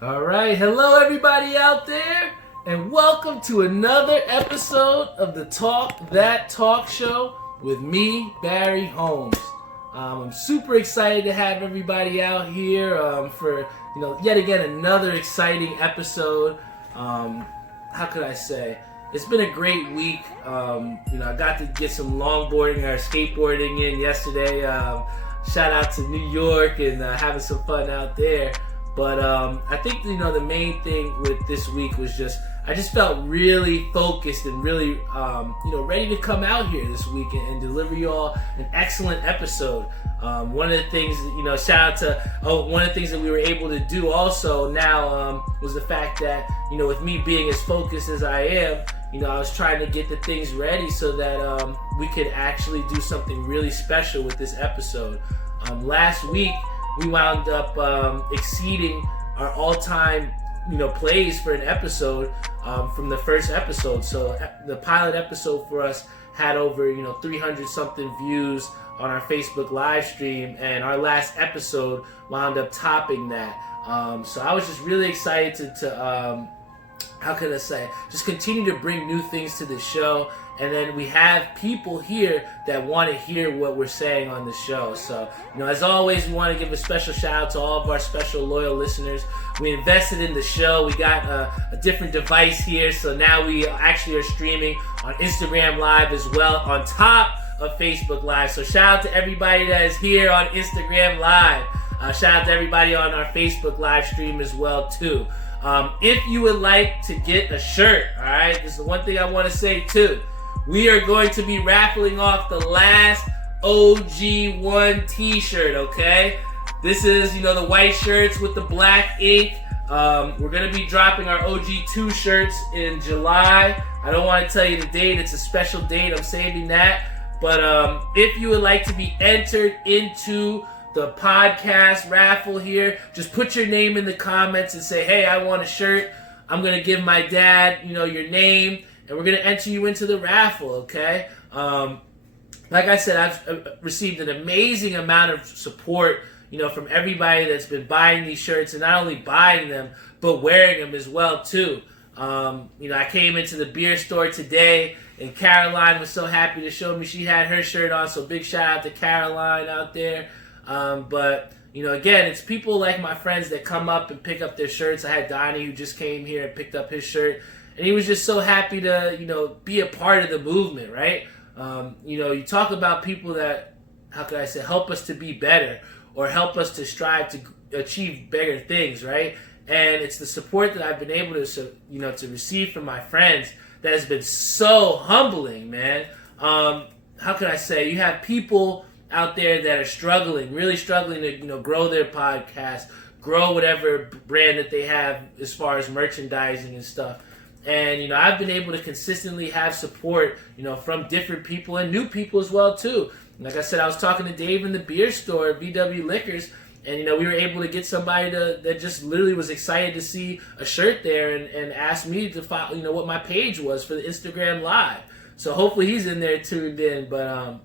All right, hello everybody out there, and welcome to another episode of the Talk That Talk Show with me, Barry Holmes. I'm super excited to have everybody out here for yet again another exciting episode. How could I say? It's been a great week. I got to get some longboarding or skateboarding in yesterday. Shout out to New York and having some fun out there. But I think the main thing with this week was I just felt really focused and really ready to come out here this week and deliver you all an excellent episode. One of the things shout out to one of the things that we were able to do also now was the fact that with me being as focused as I am, I was trying to get the things ready so that we could actually do something really special with this episode. Last week we wound up exceeding our all-time plays for an episode from the first episode. So the pilot episode for us had over 300 something views on our Facebook live stream, and our last episode wound up topping that. So I was just really excited to how can I say, just continue to bring new things to the show. And then we have people here that want to hear what we're saying on the show. So, as always, we want to give a special shout out to all of our special loyal listeners. We invested in the show. We got a different device here. So now we actually are streaming on Instagram Live as well on top of Facebook Live. So shout out to everybody that is here on Instagram Live. Shout out to everybody on our Facebook Live stream as well, too. If you would like to get a shirt, all right, this is the one thing I want to say, too. We are going to be raffling off the last OG1 T-Shirt, okay? This is, the white shirts with the black ink. We're going to be dropping our OG2 shirts in July. I don't want to tell you the date. It's a special date. I'm saving that. But if you would like to be entered into the podcast raffle here, just put your name in the comments and say, hey, I want a shirt. I'm going to give my dad, your name, and we're going to enter you into the raffle, okay? Like I said, I've received an amazing amount of support, from everybody that's been buying these shirts, and not only buying them, but wearing them as well, too. I came into the beer store today, and Caroline was so happy to show me she had her shirt on, so big shout out to Caroline out there. But again, it's people like my friends that come up and pick up their shirts. I had Donnie who just came here and picked up his shirt, and he was just so happy to, be a part of the movement, right? You talk about people that, how can I say, help us to be better or help us to strive to achieve bigger things, right? And it's the support that I've been able to, to receive from my friends that has been so humbling, man. How can I say, you have people out there that are struggling, really struggling to, grow their podcast, grow whatever brand that they have as far as merchandising and stuff. And, I've been able to consistently have support, from different people and new people as well, too. Like I said, I was talking to Dave in the beer store at VW Liquors, and, we were able to get somebody that just literally was excited to see a shirt there and asked me to follow, what my page was for the Instagram Live. So hopefully he's in there tuned in, but,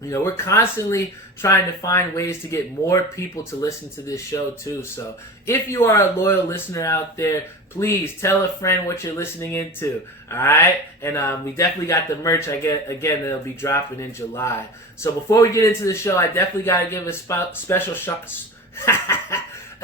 we're constantly trying to find ways to get more people to listen to this show, too. So if you are a loyal listener out there, please tell a friend what you're listening into, all right? And we definitely got the merch, again, that'll be dropping in July. So before we get into the show, I definitely got to give a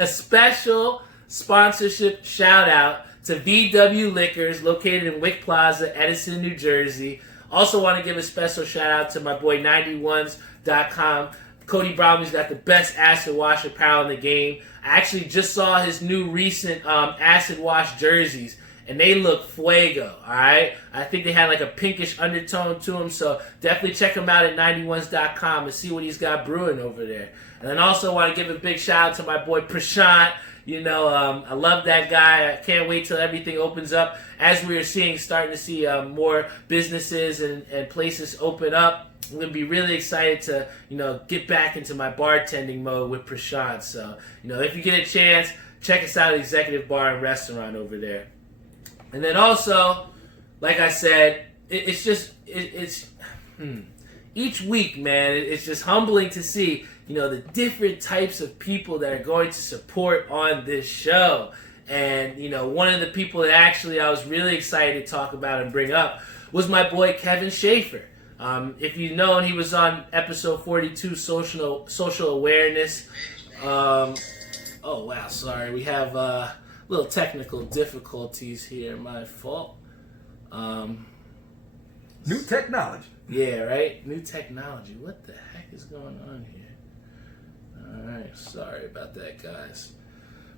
special sponsorship shout-out to VW Liquors, located in Wick Plaza, Edison, New Jersey. Also want to give a special shout out to my boy 91s.com. Cody Bromley's got the best acid wash apparel in the game. I actually just saw his new recent acid wash jerseys, and they look fuego, all right? I think they had like a pinkish undertone to them, so definitely check him out at 91s.com and see what he's got brewing over there. And then also want to give a big shout out to my boy Prashant. I love that guy. I can't wait till everything opens up. As we are starting to see more businesses and places open up, I'm going to be really excited to, get back into my bartending mode with Prashant. So, if you get a chance, check us out at Executive Bar and Restaurant over there. And then also, like I said, each week, man, it's just humbling to see, the different types of people that are going to support on this show. And, one of the people that actually I was really excited to talk about and bring up was my boy Kevin Schaefer. If you know, he was on episode 42, social awareness. Oh, wow, sorry. We have little technical difficulties here. My fault. New technology. Yeah, right? New technology. What the heck is going on here? Alright, sorry about that, guys.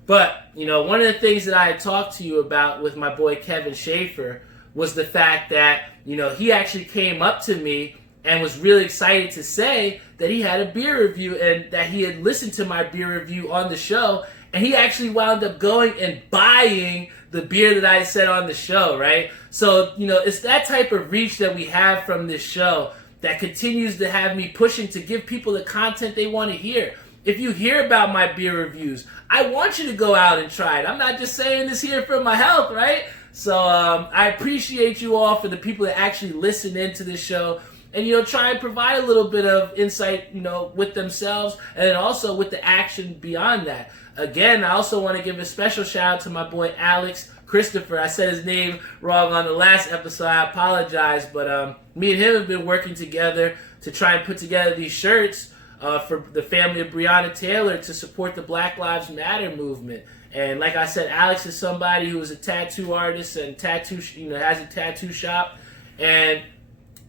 But, one of the things that I had talked to you about with my boy Kevin Schaefer was the fact that, he actually came up to me and was really excited to say that he had a beer review and that he had listened to my beer review on the show, and he actually wound up going and buying the beer that I said on the show, right? So, it's that type of reach that we have from this show that continues to have me pushing to give people the content they want to hear. If you hear about my beer reviews, I want you to go out and try it. I'm not just saying this here for my health, right? So I appreciate you all for the people that actually listen into this show and, try and provide a little bit of insight, with themselves and then also with the action beyond that. Again, I also want to give a special shout out to my boy Alex Christopher. I said his name wrong on the last episode. I apologize, but me and him have been working together to try and put together these shirts for the family of Breonna Taylor to support the Black Lives Matter movement. And like I said, Alex is somebody who is a tattoo artist and has a tattoo shop. And,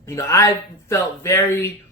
I felt very,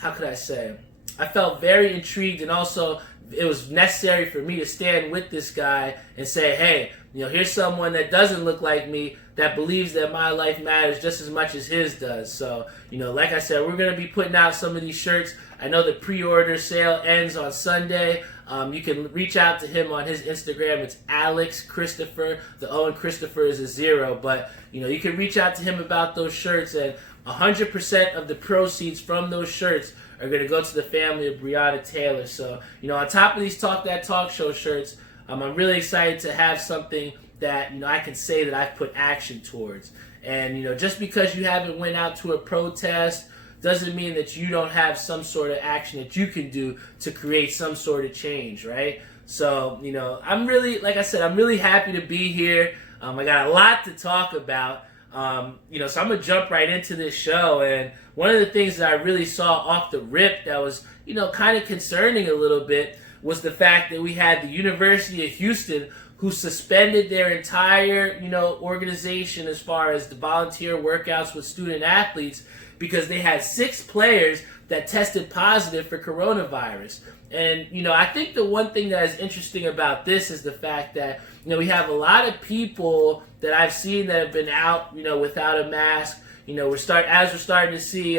I felt very intrigued, and also it was necessary for me to stand with this guy and say, hey, here's someone that doesn't look like me, that believes that my life matters just as much as his does. So, like I said, we're going to be putting out some of these shirts. I know the pre-order sale ends on Sunday. You can reach out to him on his Instagram. It's Alex Christopher. The O in Christopher is a 0. But, you can reach out to him about those shirts, and 100% of the proceeds from those shirts are going to go to the family of Breonna Taylor. So, on top of these Talk That Talk Show shirts, I'm really excited to have something that, I can say that I've put action towards. And, just because you haven't went out to a protest doesn't mean that you don't have some sort of action that you can do to create some sort of change, right? So, I'm really, like I said, I'm really happy to be here. I got a lot to talk about. So I'm going to jump right into this show. And one of the things that I really saw off the rip that was, kind of concerning a little bit was the fact that we had the University of Houston who suspended their entire, organization as far as the volunteer workouts with student athletes because they had 6 players that tested positive for coronavirus. And, I think the one thing that is interesting about this is the fact that, we have a lot of people that I've seen that have been out, without a mask. We're starting to see,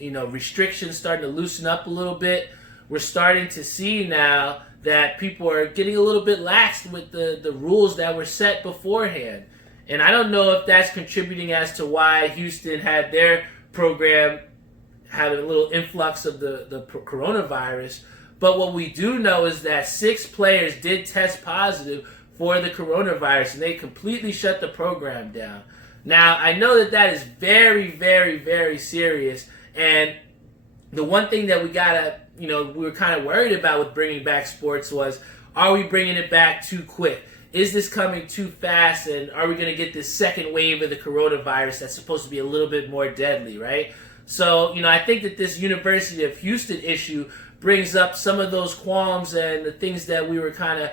restrictions starting to loosen up a little bit. We're starting to see now that people are getting a little bit lax with the rules that were set beforehand. And I don't know if that's contributing as to why Houston had their program had a little influx of the coronavirus. But what we do know is that 6 players did test positive for the coronavirus, and they completely shut the program down. Now, I know that is very, very, very serious. And the one thing that we were kind of worried about with bringing back sports was, are we bringing it back too quick? Is this coming too fast? And are we going to get this second wave of the coronavirus that's supposed to be a little bit more deadly, right? So, I think that this University of Houston issue brings up some of those qualms and the things that we were kind of,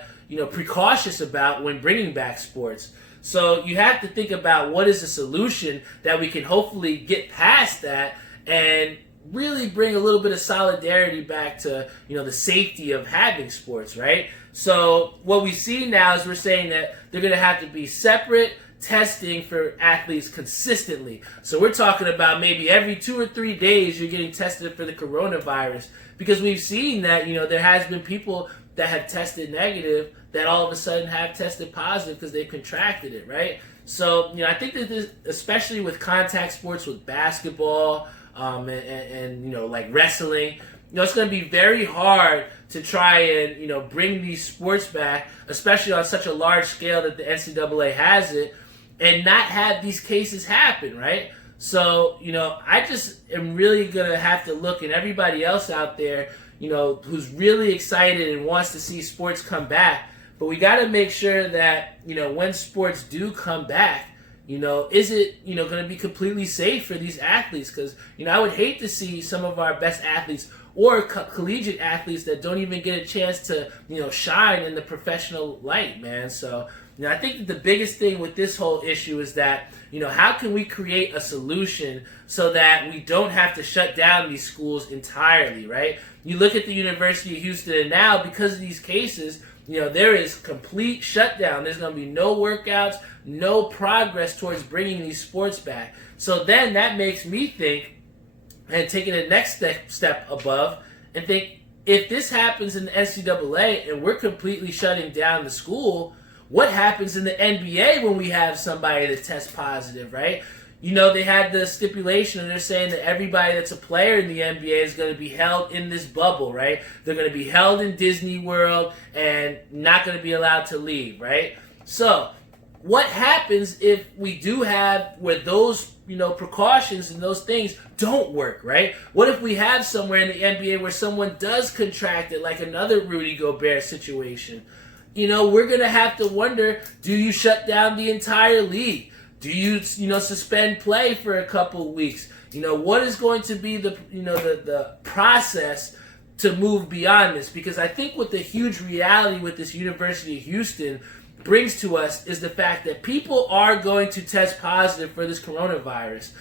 precautious about when bringing back sports. So you have to think about what is a solution that we can hopefully get past that and really bring a little bit of solidarity back to, the safety of having sports, right? So what we see now is we're saying that they're going to have to be separate testing for athletes consistently. So we're talking about maybe every 2 or 3 days you're getting tested for the coronavirus, because we've seen that, there has been people that have tested negative that all of a sudden have tested positive because they've contracted it, right? So, I think that this, especially with contact sports, with basketball, and like wrestling, it's going to be very hard to try and, bring these sports back, especially on such a large scale that the NCAA has it, and not have these cases happen, right? So, I just am really going to have to look, and everybody else out there, who's really excited and wants to see sports come back, but we got to make sure that, when sports do come back, is it, going to be completely safe for these athletes? Because, I would hate to see some of our best athletes or collegiate athletes that don't even get a chance to, shine in the professional light, man. So, I think that the biggest thing with this whole issue is that, how can we create a solution so that we don't have to shut down these schools entirely, right? You look at the University of Houston, and now, because of these cases, there is complete shutdown. There's going to be no workouts, no progress towards bringing these sports back. So then that makes me think, and taking the next step above, and think, if this happens in the NCAA and we're completely shutting down the school, what happens in the NBA when we have somebody that tests positive, right? They had the stipulation, and they're saying that everybody that's a player in the NBA is going to be held in this bubble, right? They're going to be held in Disney World and not going to be allowed to leave, right? So, what happens if we do have where those, precautions and those things don't work, right? What if we have somewhere in the NBA where someone does contract it, like another Rudy Gobert situation? We're going to have to wonder, do you shut down the entire league? Do you, suspend play for a couple weeks? What is going to be the process to move beyond this? Because I think what the huge reality with this University of Houston brings to us is the fact that people are going to test positive for this coronavirus.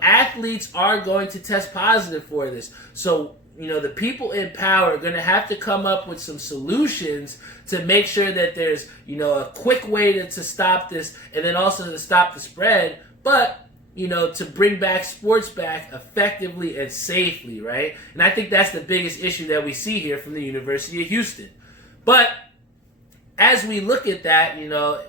Athletes are going to test positive for this. So, the people in power are going to have to come up with some solutions to make sure that there's, a quick way to stop this, and then also to stop the spread, but, to bring back sports back effectively and safely, right? And I think that's the biggest issue that we see here from the University of Houston. But as we look at that,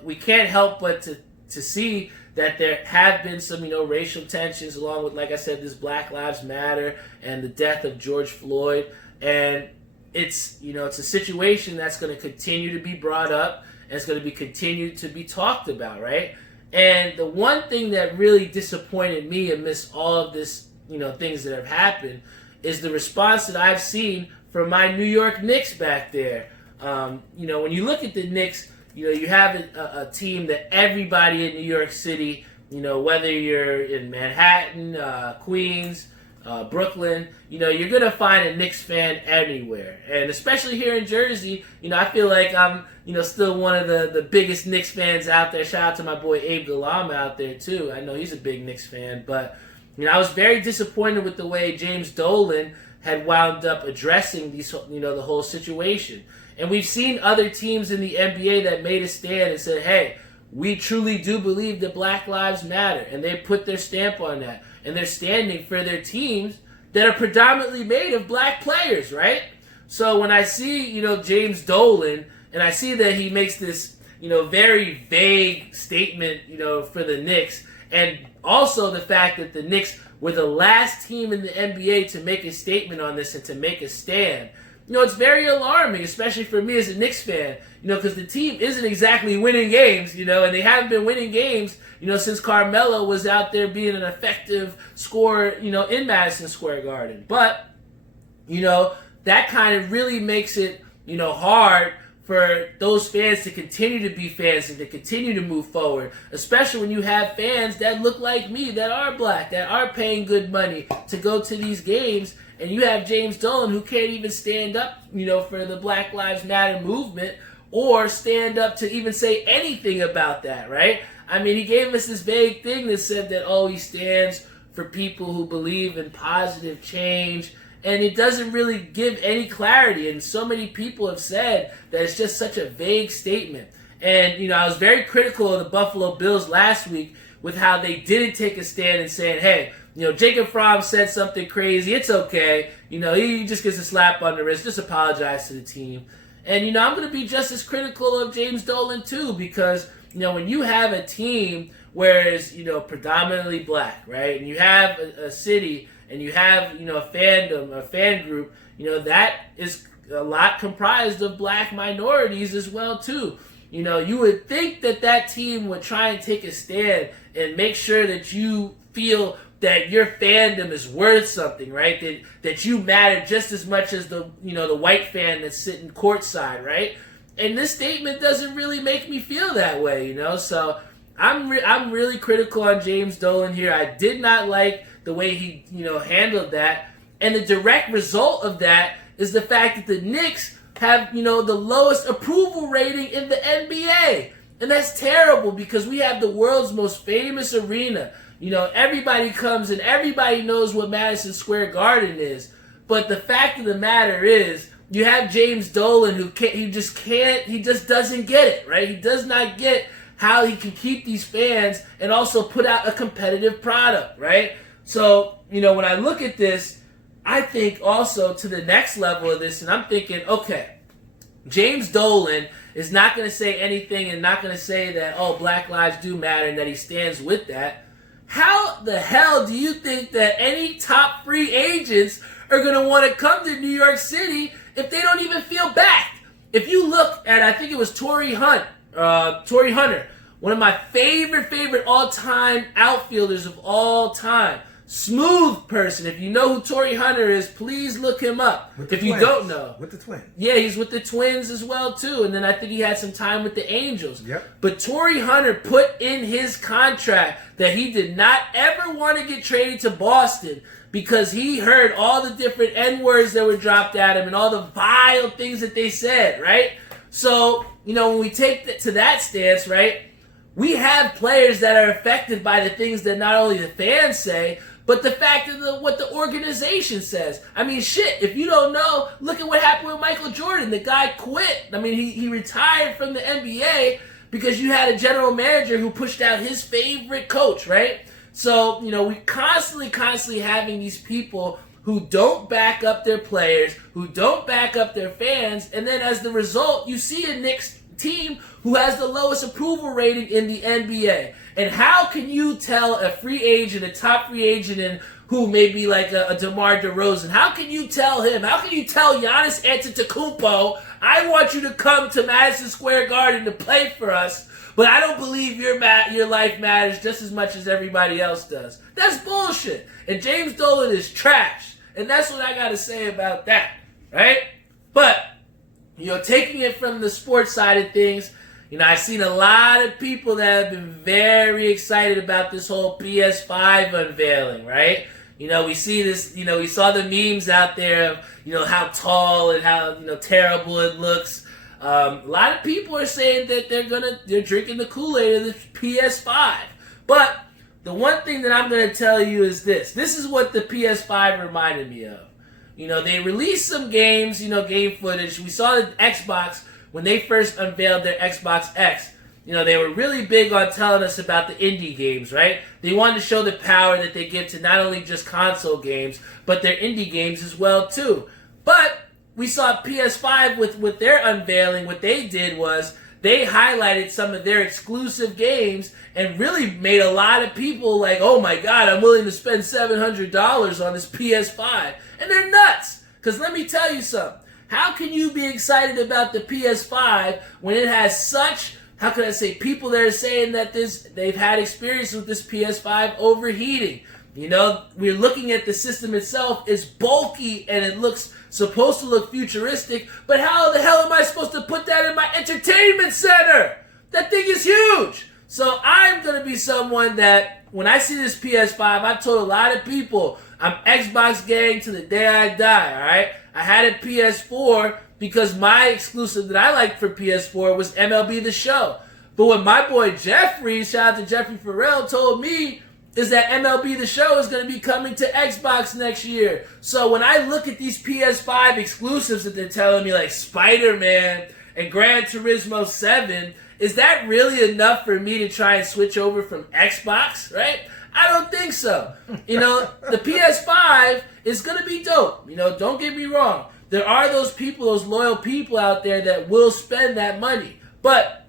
we can't help but to see that there have been some, racial tensions along with, like I said, this Black Lives Matter and the death of George Floyd. And it's, it's a situation that's going to continue to be brought up and it's going to be continued to be talked about, right? And the one thing that really disappointed me amidst all of this, things that have happened is the response that I've seen from my New York Knicks back there. When you look at the Knicks, you have a team that everybody in New York City, whether you're in Manhattan, Queens, Brooklyn, you're going to find a Knicks fan anywhere. And especially here in Jersey, I feel like I'm, still one of the biggest Knicks fans out there. Shout out to my boy Abe Galam out there too. I know he's a big Knicks fan, but, I was very disappointed with the way James Dolan had wound up addressing these, the whole situation. And we've seen other teams in the NBA that made a stand and said, hey, we truly do believe that Black Lives Matter. And they put their stamp on that. And they're standing for their teams that are predominantly made of black players, right? So when I see, James Dolan, and I see that he makes this, very vague statement, for the Knicks, and also the fact that the Knicks were the last team in the NBA to make a statement on this and to make a stand, it's very alarming, especially for me as a Knicks fan, because the team isn't exactly winning games, and they haven't been winning games, since Carmelo was out there being an effective scorer, in Madison Square Garden. But, that kind of really makes it, hard for those fans to continue to be fans and to continue to move forward, especially when you have fans that look like me, that are black, that are paying good money to go to these games. And you have James Dolan who can't even stand up, for the Black Lives Matter movement or stand up to even say anything about that, right? I mean, he gave us this vague thing that said that, he stands for people who believe in positive change. And it doesn't really give any clarity. And so many people have said that it's just such a vague statement. And, I was very critical of the Buffalo Bills last week with how they didn't take a stand and saying, hey, Jacob Fromm said something crazy. It's okay. He just gets a slap on the wrist. Just apologize to the team. And, I'm going to be just as critical of James Dolan, too, because, when you have a team where it's, predominantly black, right, and you have a city and you have, a fandom, a fan group, that is a lot comprised of black minorities as well, too. You would think that team would try and take a stand and make sure that you feel that your fandom is worth something, right? That you matter just as much as the white fan that's sitting courtside, right? And this statement doesn't really make me feel that way, So I'm really critical on James Dolan here. I did not like the way he, handled that. And the direct result of that is the fact that the Knicks have, the lowest approval rating in the NBA. And that's terrible because we have the world's most famous arena. Everybody comes and everybody knows what Madison Square Garden is. But the fact of the matter is, you have James Dolan he just doesn't get it, right? He does not get how he can keep these fans and also put out a competitive product, right? So, when I look at this, I think also to the next level of this, and I'm thinking, okay, James Dolan is not going to say anything and not going to say that, Black lives do matter and that he stands with that. How the hell do you think that any top free agents are going to want to come to New York City if they don't even feel backed? If you look at, I think it was Torrey Hunter, one of my favorite all-time outfielders of all time. Smooth person. If you know who Torrey Hunter is, please look him up. If you don't know. With the Twins. Yeah, he's with the Twins as well, too. And then I think he had some time with the Angels. Yep. But Torrey Hunter put in his contract that he did not ever want to get traded to Boston because he heard all the different N-words that were dropped at him and all the vile things that they said, right? So, when we take to that stance, right, we have players that are affected by the things that not only the fans say, but the fact of what the organization says. I mean, shit, if you don't know, look at what happened with Michael Jordan. The guy quit. I mean, he retired from the NBA because you had a general manager who pushed out his favorite coach, right? So, we constantly having these people who don't back up their players, who don't back up their fans, and then as the result, you see a Knicks team who has the lowest approval rating in the NBA. And how can you tell a free agent, a top free agent, and who may be like a DeMar DeRozan, how can you tell him, how can you tell Giannis Antetokounmpo, I want you to come to Madison Square Garden to play for us, but I don't believe your life matters just as much as everybody else does? That's bullshit. And James Dolan is trash. And that's what I got to say about that, right? But, taking it from the sports side of things, I've seen a lot of people that have been very excited about this whole PS5 unveiling, right? We see this, we saw the memes out there of, how tall and how, terrible it looks. A lot of people are saying that they're drinking the Kool-Aid of the PS5. But the one thing that I'm going to tell you is this. This is what the PS5 reminded me of. They released some games, game footage. We saw the Xbox when they first unveiled their Xbox X. They were really big on telling us about the indie games, right? They wanted to show the power that they give to not only just console games, but their indie games as well, too. But we saw PS5 with their unveiling. What they did was they highlighted some of their exclusive games and really made a lot of people like, oh my God, I'm willing to spend $700 on this PS5. And they're nuts. Because let me tell you something. How can you be excited about the PS5 when it has such, how can I say, people that are saying that they've had experience with this PS5 overheating? We're looking at the system itself. It's bulky and it looks supposed to look futuristic, but how the hell am I supposed to put that in my entertainment center? That thing is huge. So I'm going to be someone that when I see this PS5, I've told a lot of people, I'm Xbox gang to the day I die, all right? I had a PS4 because my exclusive that I liked for PS4 was MLB The Show. But what my boy Jeffrey, shout out to Jeffrey Farrell, told me is that MLB The Show is going to be coming to Xbox next year. So when I look at these PS5 exclusives that they're telling me, like Spider-Man and Gran Turismo 7, is that really enough for me to try and switch over from Xbox, right? I don't think so. The PS5 is going to be dope. Don't get me wrong. There are those people, those loyal people out there that will spend that money. But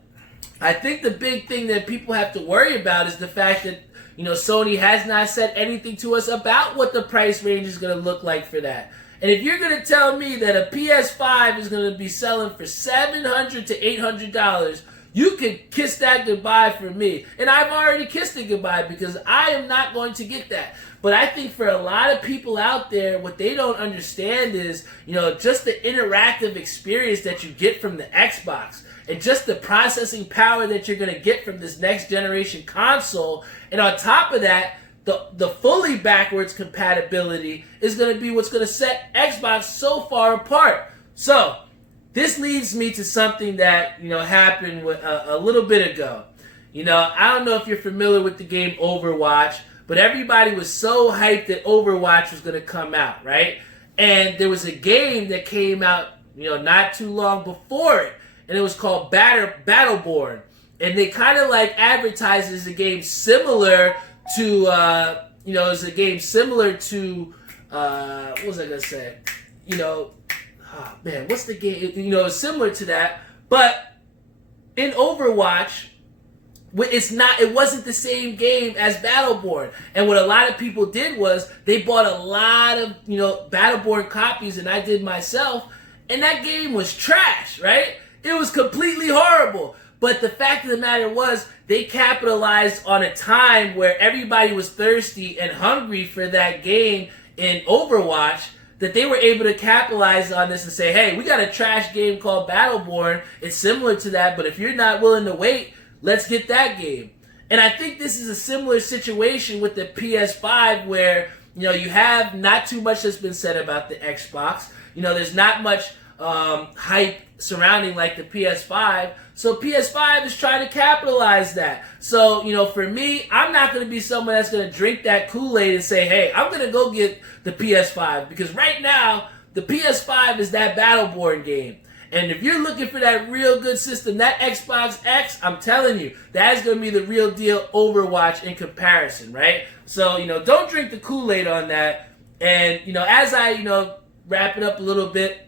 I think the big thing that people have to worry about is the fact that, Sony has not said anything to us about what the price range is going to look like for that. And if you're going to tell me that a PS5 is going to be selling for $700 to $800, you can kiss that goodbye for me. And I've already kissed it goodbye because I am not going to get that. But I think for a lot of people out there, what they don't understand is, just the interactive experience that you get from the Xbox and just the processing power that you're going to get from this next generation console. And on top of that, the fully backwards compatibility is going to be what's going to set Xbox so far apart. So this leads me to something that, happened a little bit ago. I don't know if you're familiar with the game Overwatch, but everybody was so hyped that Overwatch was going to come out, right? And there was a game that came out, not too long before it, and it was called Battleborn. And they kind of like advertised it as a game similar to, what was I going to say? What's the game? Similar to that. But in Overwatch, it wasn't the same game as Battleborn. And what a lot of people did was they bought a lot of, Battleborn copies, and I did myself, and that game was trash, right? It was completely horrible. But the fact of the matter was, they capitalized on a time where everybody was thirsty and hungry for that game in Overwatch, that they were able to capitalize on this and say, hey, we got a trash game called Battleborn. It's similar to that, but if you're not willing to wait, let's get that game. And I think this is a similar situation with the PS5 where, you have not too much that's been said about the Xbox. There's not much hype surrounding like the PS5. So PS5 is trying to capitalize that. So, for me, I'm not going to be someone that's going to drink that Kool-Aid and say, hey, I'm going to go get the PS5. Because right now, the PS5 is that Battleborn game. And if you're looking for that real good system, that Xbox X, I'm telling you, that is going to be the real deal Overwatch in comparison, right? So, don't drink the Kool-Aid on that. And, as I, wrap it up a little bit,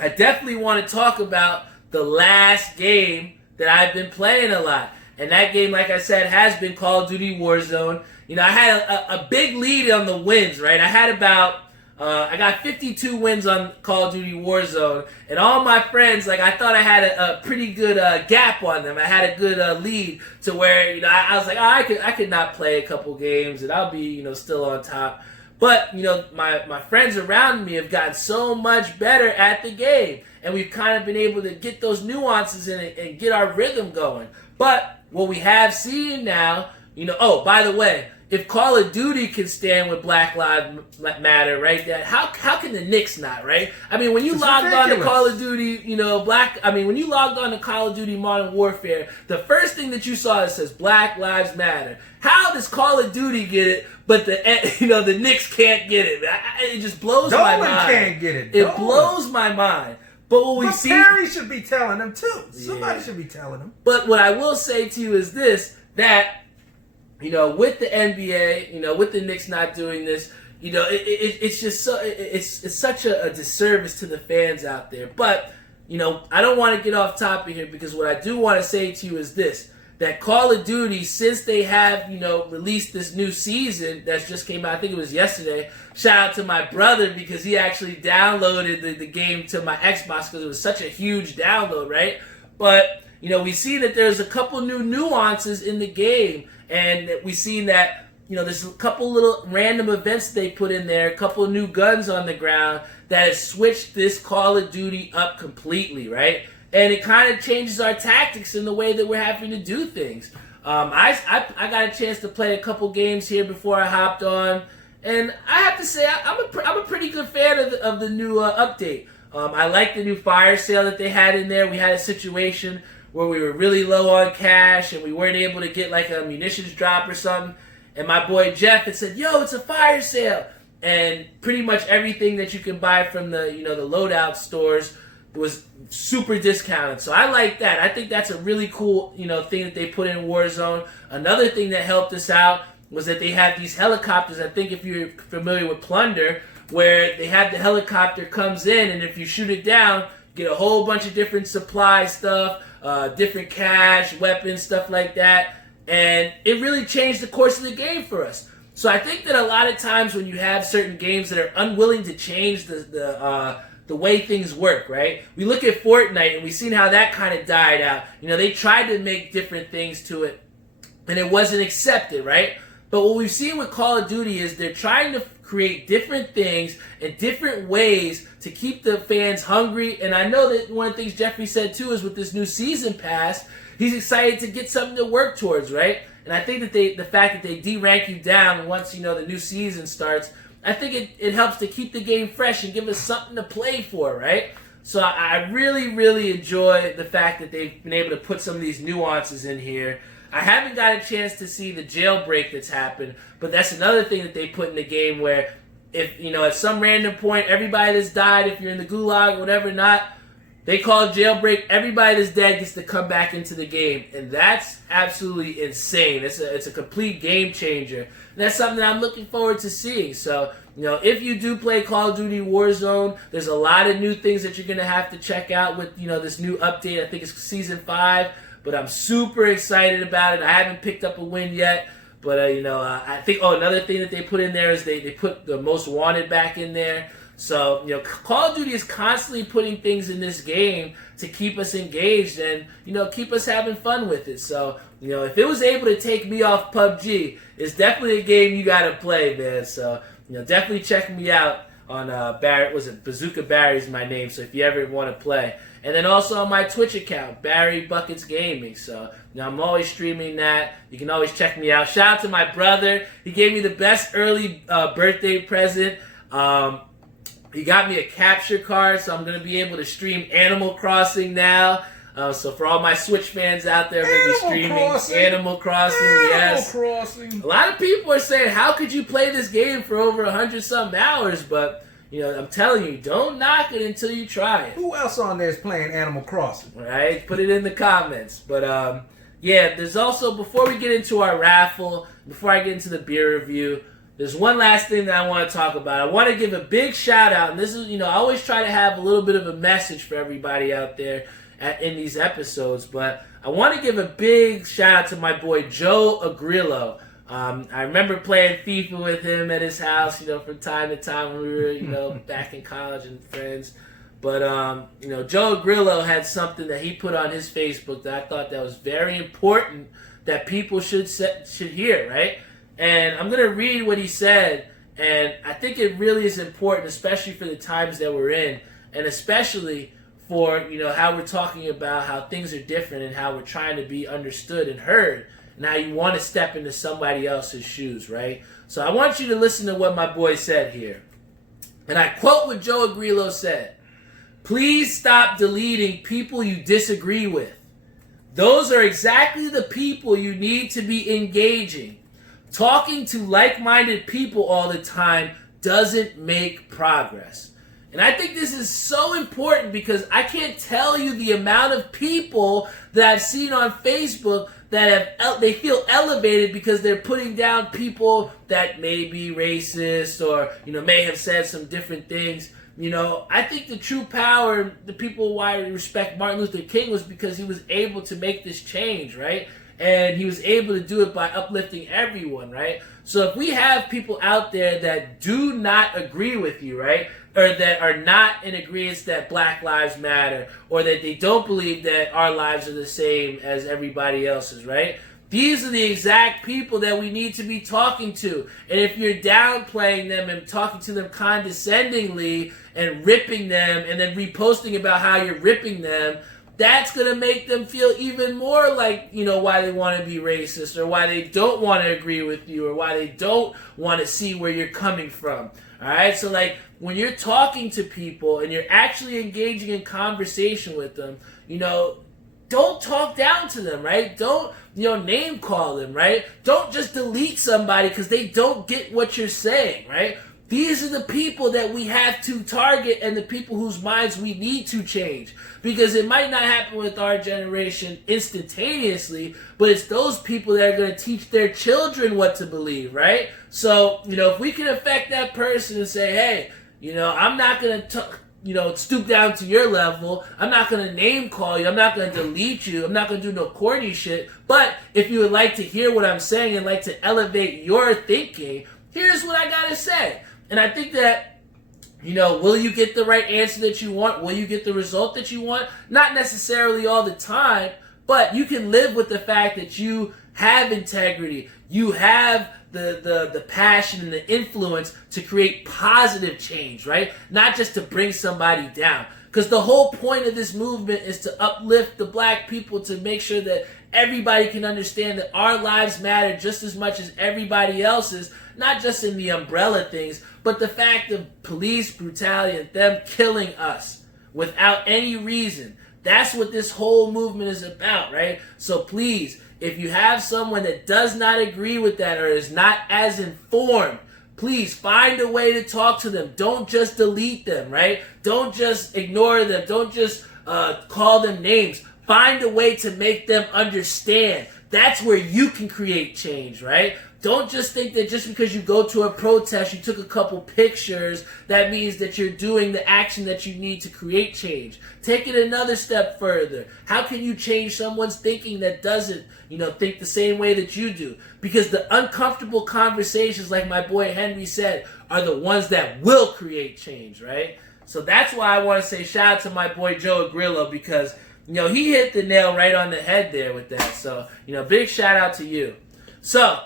I definitely want to talk about the last game that I've been playing a lot. And that game, like I said, has been Call of Duty Warzone. I had a big lead on the wins, right? I had I got 52 wins on Call of Duty Warzone. And all my friends, I thought I had a pretty good gap on them. I had a good lead to where, I was like, oh, I could not play a couple games and I'll be, still on top. But, my friends around me have gotten so much better at the game. And we've kind of been able to get those nuances in it and get our rhythm going. But what we have seen now, oh, by the way, if Call of Duty can stand with Black Lives Matter, right, that how can the Knicks not, right? I mean, when you logged on to Call of Duty, when you logged on to Call of Duty Modern Warfare, the first thing that you saw that says Black Lives Matter. How does Call of Duty get it, but the Knicks can't get it? It just blows my mind. Dolan can't get it. It blows my mind. But what we see, Barry should be telling them too. Somebody should be telling them. But what I will say to you is this: that with the NBA, with the Knicks not doing this, it's just so it's such a disservice to the fans out there. But I don't want to get off topic here because what I do want to say to you is this: that Call of Duty, since they have released this new season that just came out, I think it was yesterday. Shout out to my brother because he actually downloaded the game to my Xbox because it was such a huge download, right? But we see that there's a couple new nuances in the game, and we see that there's a couple little random events they put in there, a couple new guns on the ground that has switched this Call of Duty up completely, right? And it kind of changes our tactics in the way that we're having to do things. I got a chance to play a couple games here before I hopped on, and I have to say I'm a pretty good fan of the new update. I like the new fire sale that they had in there. We had a situation where we were really low on cash and we weren't able to get like a munitions drop or something. And my boy Jeff had said, "Yo, it's a fire sale," and pretty much everything that you can buy from the the loadout stores was super discounted. So I like that. I think that's a really cool, thing that they put in Warzone. Another thing that helped us out was that they have these helicopters. I think if you're familiar with Plunder, where they have the helicopter comes in, and if you shoot it down, you get a whole bunch of different supply stuff, different cash, weapons, stuff like that. And it really changed the course of the game for us. So I think that a lot of times when you have certain games that are unwilling to change the the way things work, right? We look at Fortnite and we've seen how that kind of died out. They tried to make different things to it and it wasn't accepted, right? But what we've seen with Call of Duty is they're trying to create different things and different ways to keep the fans hungry. And I know that one of the things Jeffrey said too is with this new season pass, he's excited to get something to work towards, right? And I think that the fact that they de-rank you down once, the new season starts, I think it helps to keep the game fresh and give us something to play for, right? So I really, really enjoy the fact that they've been able to put some of these nuances in here. I haven't got a chance to see the jailbreak that's happened, but that's another thing that they put in the game where if, at some random point, everybody that's died, if you're in the gulag or whatever not, they call jailbreak, everybody that's dead gets to come back into the game. And that's absolutely insane. It's a complete game changer. And that's something that I'm looking forward to seeing. So, if you do play Call of Duty Warzone, there's a lot of new things that you're going to have to check out with, this new update. I think it's Season 5. But I'm super excited about it. I haven't picked up a win yet. But, I think, another thing that they put in there is they put the most wanted back in there. So, Call of Duty is constantly putting things in this game to keep us engaged and, keep us having fun with it. So, if it was able to take me off PUBG, it's definitely a game you got to play, man. So, definitely check me out on Barry. Bazooka Barry's my name. So, if you ever want to play. And then also on my Twitch account, Barry Buckets Gaming. So, I'm always streaming that. You can always check me out. Shout out to my brother. He gave me the best early birthday present. He got me a capture card, so I'm going to be able to stream Animal Crossing now. So for all my Switch fans out there, I'm going to be streaming Animal Crossing. Yes. A lot of people are saying, how could you play this game for over 100-something hours? But, I'm telling you, don't knock it until you try it. Who else on there is playing Animal Crossing? Right? Put it in the comments. But, there's also, before we get into our raffle, before I get into the beer review, there's one last thing that I want to talk about. I want to give a big shout out, and this is, I always try to have a little bit of a message for everybody out there in these episodes, but I want to give a big shout out to my boy Joe Agrillo. I remember playing FIFA with him at his house, from time to time when we were, back in college and friends. But, Joe Agrillo had something that he put on his Facebook that I thought that was very important that people should hear, right? And I'm going to read what he said, and I think it really is important, especially for the times that we're in, and especially for, how we're talking about how things are different and how we're trying to be understood and heard, and how you want to step into somebody else's shoes, right? So I want you to listen to what my boy said here. And I quote what Joe Agrillo said: "Please stop deleting people you disagree with. Those are exactly the people you need to be engaging. Talking to like-minded people all the time doesn't make progress." And I think this is so important because I can't tell you the amount of people that I've seen on Facebook that they feel elevated because they're putting down people that may be racist or, may have said some different things. I think the true power, the people why we respect Martin Luther King was because he was able to make this change, right? And he was able to do it by uplifting everyone, right? So if we have people out there that do not agree with you, right? Or that are not in agreement that Black Lives Matter, or that they don't believe that our lives are the same as everybody else's, right? These are the exact people that we need to be talking to. And if you're downplaying them and talking to them condescendingly and ripping them and then reposting about how you're ripping them, that's going to make them feel even more like, why they want to be racist or why they don't want to agree with you or why they don't want to see where you're coming from. All right? So, when you're talking to people and you're actually engaging in conversation with them, don't talk down to them, right? Don't, name call them, right? Don't just delete somebody because they don't get what you're saying, right? These are the people that we have to target and the people whose minds we need to change. Because it might not happen with our generation instantaneously, but it's those people that are going to teach their children what to believe, right? So, if we can affect that person and say, hey, I'm not going to stoop down to your level. I'm not going to name call you. I'm not going to delete you. I'm not going to do no corny shit. But if you would like to hear what I'm saying and like to elevate your thinking, here's what I got to say. And I think that, Will you get the right answer that you want? Will you get the result that you want? Not necessarily all the time, but you can live with the fact that you have integrity. You have the passion and the influence to create positive change, right? Not just to bring somebody down. Because the whole point of this movement is to uplift the black people, to make sure that everybody can understand that our lives matter just as much as everybody else's, not just in the umbrella things, but the fact of police brutality and them killing us without any reason. That's what this whole movement is about, right? So please, if you have someone that does not agree with that or is not as informed, please find a way to talk to them. Don't just delete them, right? Don't just ignore them. Don't just call them names. Find a way to make them understand. That's where you can create change, right? Don't just think that just because you go to a protest, you took a couple pictures, that means that you're doing the action that you need to create change. Take it another step further. How can you change someone's thinking that doesn't, think the same way that you do? Because the uncomfortable conversations, like my boy Henry said, are the ones that will create change, right? So that's why I want to say shout out to my boy Joe Agrillo, because, he hit the nail right on the head there with that. So, big shout out to you. So,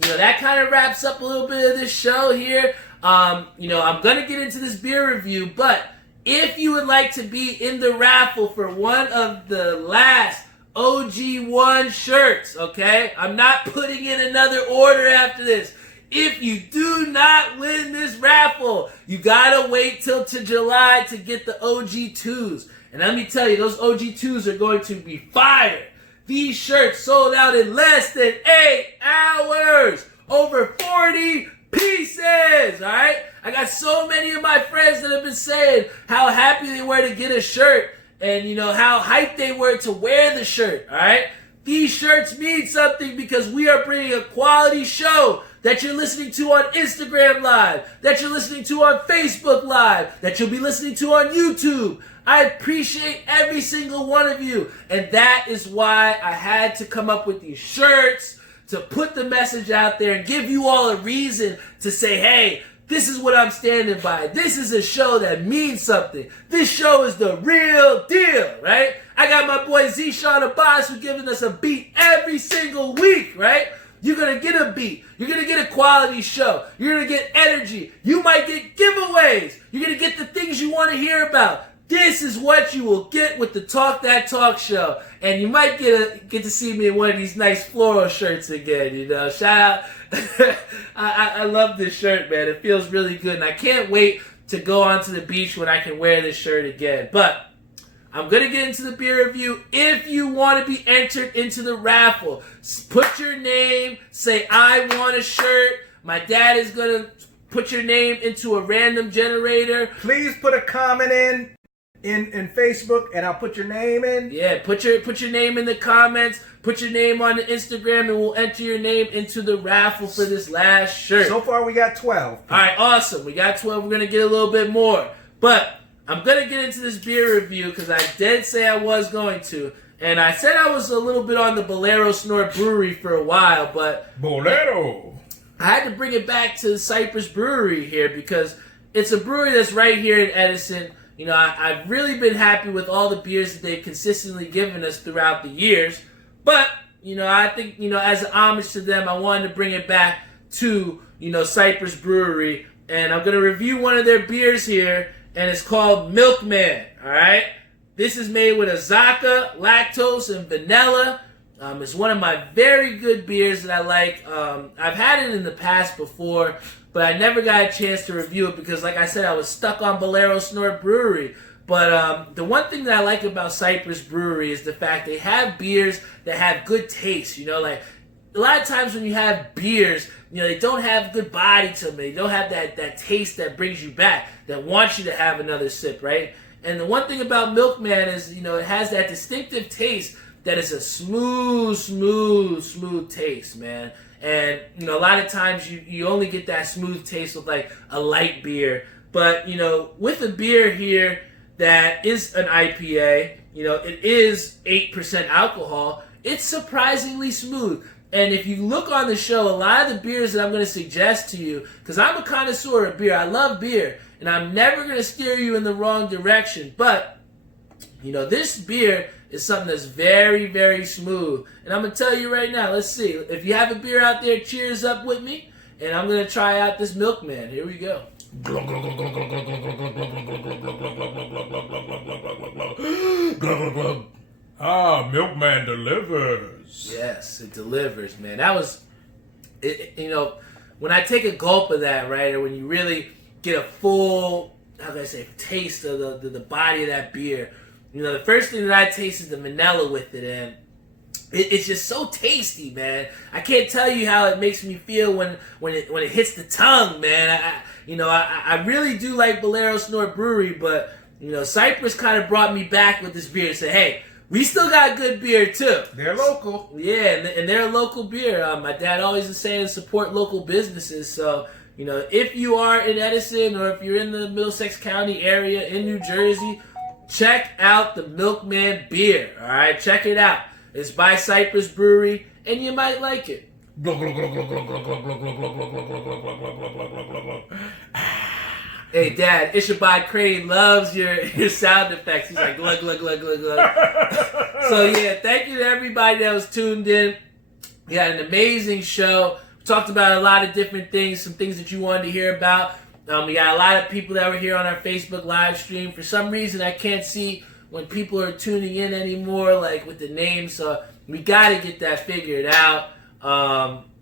that kind of wraps up a little bit of this show here. I'm going to get into this beer review, but if you would like to be in the raffle for one of the last OG1 shirts, okay? I'm not putting in another order after this. If you do not win this raffle, you got to wait till to July to get the OG2s. And let me tell you, those OG2s are going to be fire. These shirts sold out in less than 8 hours. Over 40 pieces, all right? I got so many of my friends that have been saying how happy they were to get a shirt and, how hyped they were to wear the shirt, all right? These shirts mean something because we are bringing a quality show that you're listening to on Instagram Live, that you're listening to on Facebook Live, that you'll be listening to on YouTube. I appreciate every single one of you. And that is why I had to come up with these shirts, to put the message out there and give you all a reason to say, hey, this is what I'm standing by. This is a show that means something. This show is the real deal, right? I got my boy Zishan Abbas who's giving us a beat every single week, right? You're going to get a beat. You're going to get a quality show. You're going to get energy. You might get giveaways. You're going to get the things you want to hear about. This is what you will get with the Talk That Talk show. And you might get to see me in one of these nice floral shirts again, Shout out. I love this shirt, man. It feels really good. And I can't wait to go onto the beach when I can wear this shirt again. But I'm going to get into the beer review. If you want to be entered into the raffle, put your name, say, I want a shirt. My dad is going to put your name into a random generator. Please put a comment in Facebook, and I'll put your name in. Yeah, put your name in the comments. Put your name on the Instagram, and we'll enter your name into the raffle for this last shirt. So far, we got 12. All right, awesome. We got 12. We're going to get a little bit more. But I'm going to get into this beer review because I did say I was going to. And I said I was a little bit on the Bolero Snort Brewery for a while, but Bolero. I had to bring it back to Cypress Brewery here because it's a brewery that's right here in Edison. I've really been happy with all the beers that they've consistently given us throughout the years. But, I think, as an homage to them, I wanted to bring it back to, Cypress Brewery. And I'm going to review one of their beers here, and it's called Milkman, all right? This is made with Azaka, lactose, and vanilla. It's one of my very good beers that I like. I've had it in the past before, but I never got a chance to review it because, like I said, I was stuck on Bolero Snort Brewery. But the one thing that I like about Cypress Brewery is the fact they have beers that have good taste. Like a lot of times when you have beers, they don't have good body to them. They don't have that taste that brings you back, that wants you to have another sip, right? And the one thing about Milkman is, it has that distinctive taste that is a smooth taste, man. And, a lot of times you only get that smooth taste with like a light beer. But, with a beer here that is an IPA, it is 8% alcohol, it's surprisingly smooth. And if you look on the show, a lot of the beers that I'm going to suggest to you, because I'm a connoisseur of beer, I love beer, and I'm never going to steer you in the wrong direction. But, this beer is something that's very, very smooth. And I'm going to tell you right now, let's see. If you have a beer out there, cheers up with me. And I'm going to try out this Milkman. Here we go. Ah, Milkman delivers. Yes, it delivers, man. That was, when I take a gulp of that, right, or when you really get a full, taste of the body of that beer, the first thing that I taste is the vanilla with it, and it's just so tasty, man. I can't tell you how it makes me feel when it hits the tongue, man. I really do like Bolero Snort Brewery, but Cypress kind of brought me back with this beer and said, hey, we still got good beer too. They're local. Yeah, and they're a local beer. My dad always is saying support local businesses. So, if you are in Edison or if you're in the Middlesex County area in New Jersey, check out the Milkman beer. All right, check it out. It's by Cypress Brewery, and you might like it. Hey, Dad, Ishabad Crane loves your sound effects. He's like, glug, glug, glug, glug, glug. So, yeah, thank you to everybody that was tuned in. We had an amazing show. We talked about a lot of different things, some things that you wanted to hear about. We got a lot of people that were here on our Facebook live stream. For some reason, I can't see when people are tuning in anymore, like with the names. So, we got to get that figured out.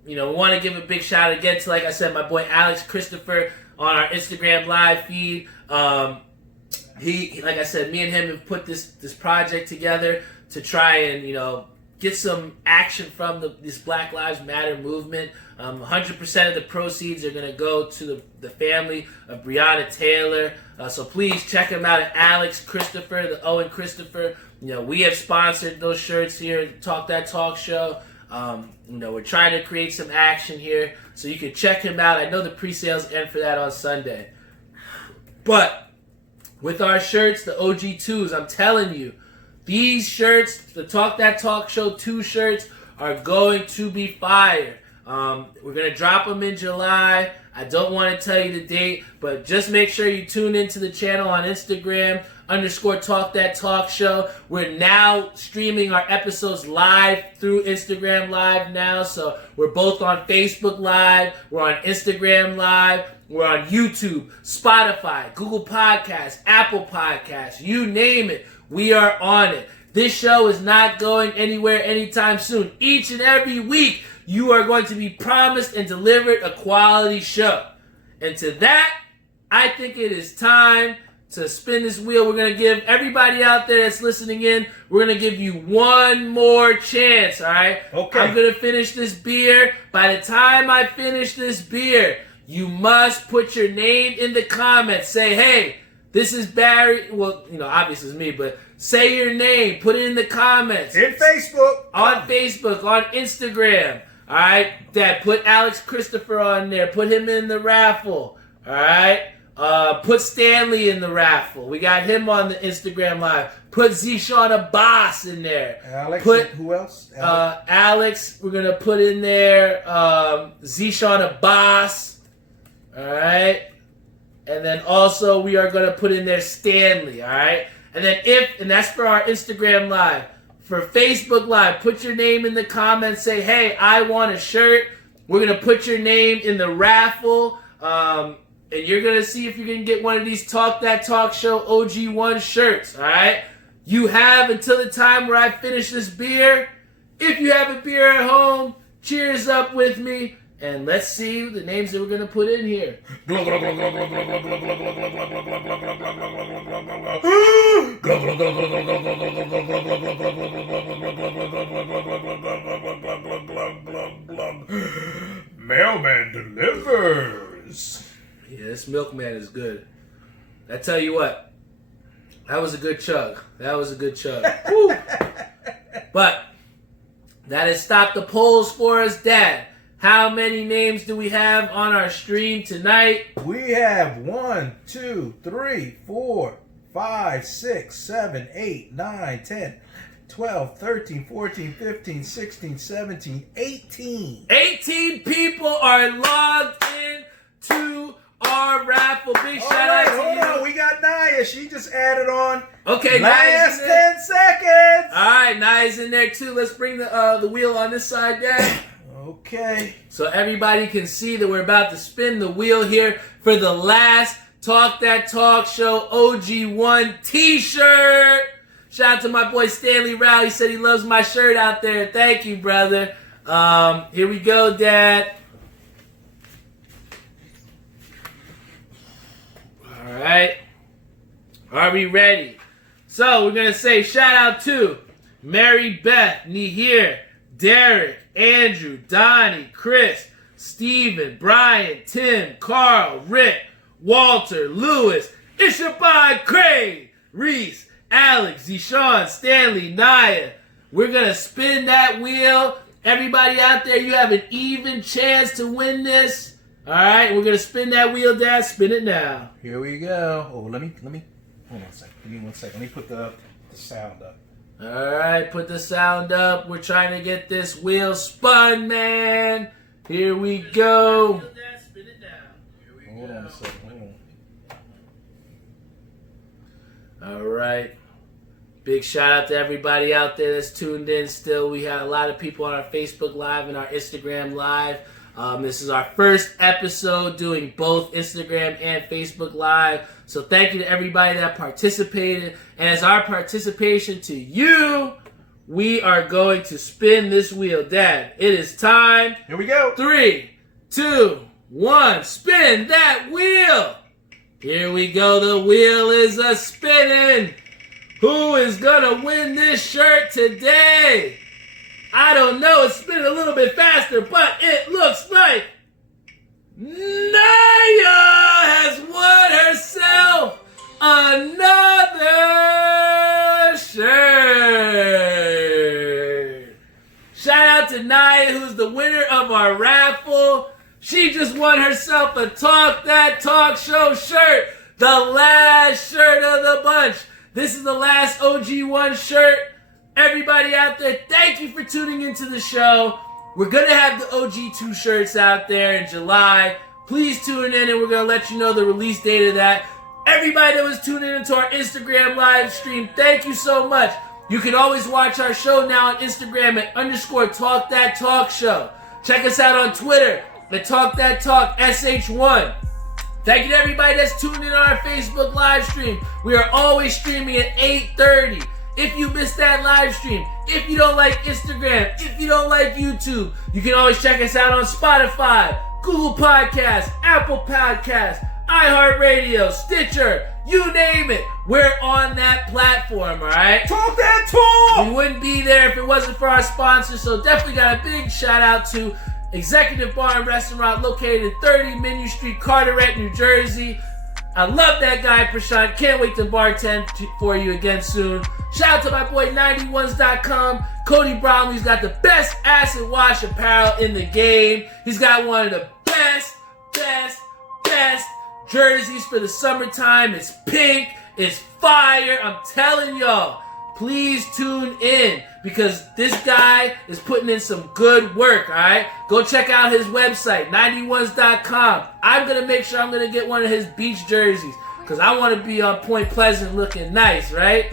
We want to give a big shout out again to, like I said, my boy Alex Christopher on our Instagram live feed. He, like I said, me and him have put this project together to try and, get some action from this Black Lives Matter movement. 100% of the proceeds are going to go to the family of Breonna Taylor. So please check him out at Alex Christopher, the Owen Christopher. We have sponsored those shirts here at Talk That Talk Show. We're trying to create some action here, so you can check him out. I know the pre-sales end for that on Sunday. But with our shirts, the OG2s, I'm telling you, these shirts, the Talk That Talk Show 2 shirts, are going to be fire. We're going to drop them in July. I don't want to tell you the date, but just make sure you tune into the channel on Instagram, _Talk That Talk Show. We're now streaming our episodes live through Instagram Live now. So we're both on Facebook Live. We're on Instagram Live. We're on YouTube, Spotify, Google Podcasts, Apple Podcasts, you name it. We are on it. This show is not going anywhere anytime soon. Each and every week, you are going to be promised and delivered a quality show. And to that, I think it is time to spin this wheel. We're going to give everybody out there that's listening in, we're going to give you one more chance, all right? Okay. I'm going to finish this beer. By the time I finish this beer, you must put your name in the comments. Say, hey, this is Barry. Well, obviously it's me, but say your name. Put it in the comments. In Facebook. On Facebook, on Instagram. All right? Dad, put Alex Christopher on there. Put him in the raffle. All right? Put Stanley in the raffle. We got him on the Instagram Live. Put Zishan Abbas in there. Alex, who else? Alex, we're going to put in there Zishan Abbas. All right? And then also we are going to put in there Stanley. All right? And then and that's for our Instagram Live. For Facebook Live, put your name in the comments. Say, hey, I want a shirt. We're going to put your name in the raffle. And you're going to see if you can get one of these Talk That Talk Show OG1 shirts, all right? You have until the time where I finish this beer. If you have a beer at home, cheers up with me. And let's see the names that we're going to put in here. Mailman delivers. Yeah, this Milkman is good. I tell you what, that was a good chug. Woo. But that has stopped the polls for us, Dad. How many names do we have on our stream tonight? We have 1, 2, 3, 4, 5, 6, 7, 8, 9, 10, 12, 13, 14, 15, 16, 17, 18. 18 people are logged in to our raffle. Big shout out to Hold you. on. We got Naya. She just added on. Okay, Last Naya's in 10 seconds. All right, Naya's in there too. Let's bring the wheel on this side down. Okay. So everybody can see that we're about to spin the wheel here for the last Talk That Talk Show OG1 T-Shirt. Shout out to my boy Stanley Rao. He said he loves my shirt out there. Thank you, brother. Here we go, Dad. All right. Are we ready? So we're going to say shout out to Mary Beth, Nihir, Derek, Andrew, Donnie, Chris, Steven, Brian, Tim, Carl, Rick, Walter, Lewis, Ishabad, Craig, Reese, Alex, Zeshawn, Stanley, Naya. We're going to spin that wheel. Everybody out there, you have an even chance to win this. All right, we're going to spin that wheel, Dad. Spin it now. Here we go. Oh, let me, hold on a second. Give me 1 second. Let me put the sound up. All right, put the sound up. We're trying to get this wheel spun, man. Here we go. Spin it down. Hold on a second. Hold on. All right. Big shout out to everybody out there that's tuned in still. We had a lot of people on our Facebook Live and our Instagram Live. This is our first episode doing both Instagram and Facebook Live. So thank you to everybody that participated. And as our participation to you, we are going to spin this wheel. Dad, it is time. Here we go. 3, 2, 1. Spin that wheel. Here we go. The wheel is a spinning. Who is going to win this shirt today? I don't know. It's spinning a little bit faster, but it looks like Naya has won herself another shirt. Shout out to Naya, who's the winner of our raffle. She just won herself a Talk That Talk Show shirt, the last shirt of the bunch. This is the last OG1 shirt. Everybody out there, thank you for tuning into the show. We're going to have the OG2 shirts out there in July. Please tune in and we're going to let you know the release date of that. Everybody that was tuning into our Instagram live stream, thank you so much. You can always watch our show now on Instagram at _Talk That Talk Show. Check us out on Twitter at Talk That Talk SH1. Thank you to everybody that's tuned in on our Facebook live stream. We are always streaming at 8:30. If you missed that live stream, if you don't like Instagram, if you don't like YouTube, you can always check us out on Spotify, Google Podcasts, Apple Podcasts, iHeartRadio, Stitcher, you name it. We're on that platform, all right? Talk that talk! We wouldn't be there if it wasn't for our sponsors, so definitely got a big shout out to Executive Bar and Restaurant located at 30 Menu Street, Carteret, New Jersey. I love that guy, Prashant. Can't wait to bartend for you again soon. Shout out to my boy 91s.com. Cody Bromley's got the best acid wash apparel in the game. He's got one of the best jerseys for the summertime. It's pink. It's fire. I'm telling y'all. Please tune in because this guy is putting in some good work, all right? Go check out his website, 91s.com. I'm going to make sure I'm going to get one of his beach jerseys because I want to be on Point Pleasant looking nice, right?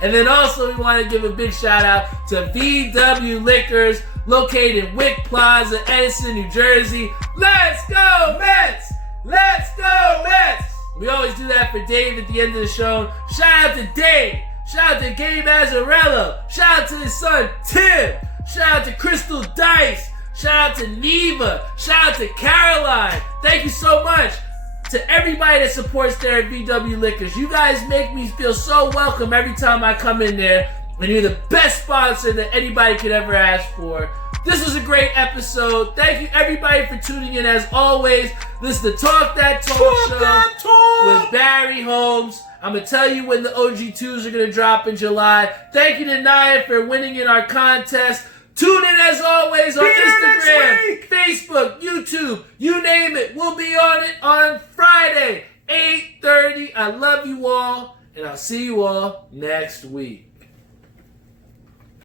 And then also we want to give a big shout out to VW Liquors located in Wick Plaza, Edison, New Jersey. Let's go, Mets! Let's go, Mets! We always do that for Dave at the end of the show. Shout out to Dave. Shout out to Gabe Azzarello. Shout out to his son, Tim. Shout out to Crystal Dice. Shout out to Neva. Shout out to Caroline. Thank you so much to everybody that supports there at VW Liquors. You guys make me feel so welcome every time I come in there. And you're the best sponsor that anybody could ever ask for. This was a great episode. Thank you everybody for tuning in as always. This is the Talk That Talk Show with Barry Holmes. I'm going to tell you when the OG2s are going to drop in July. Thank you to Naya for winning in our contest. Tune in as always on Instagram, Facebook, YouTube, you name it. We'll be on it on Friday, 8:30. I love you all, and I'll see you all next week.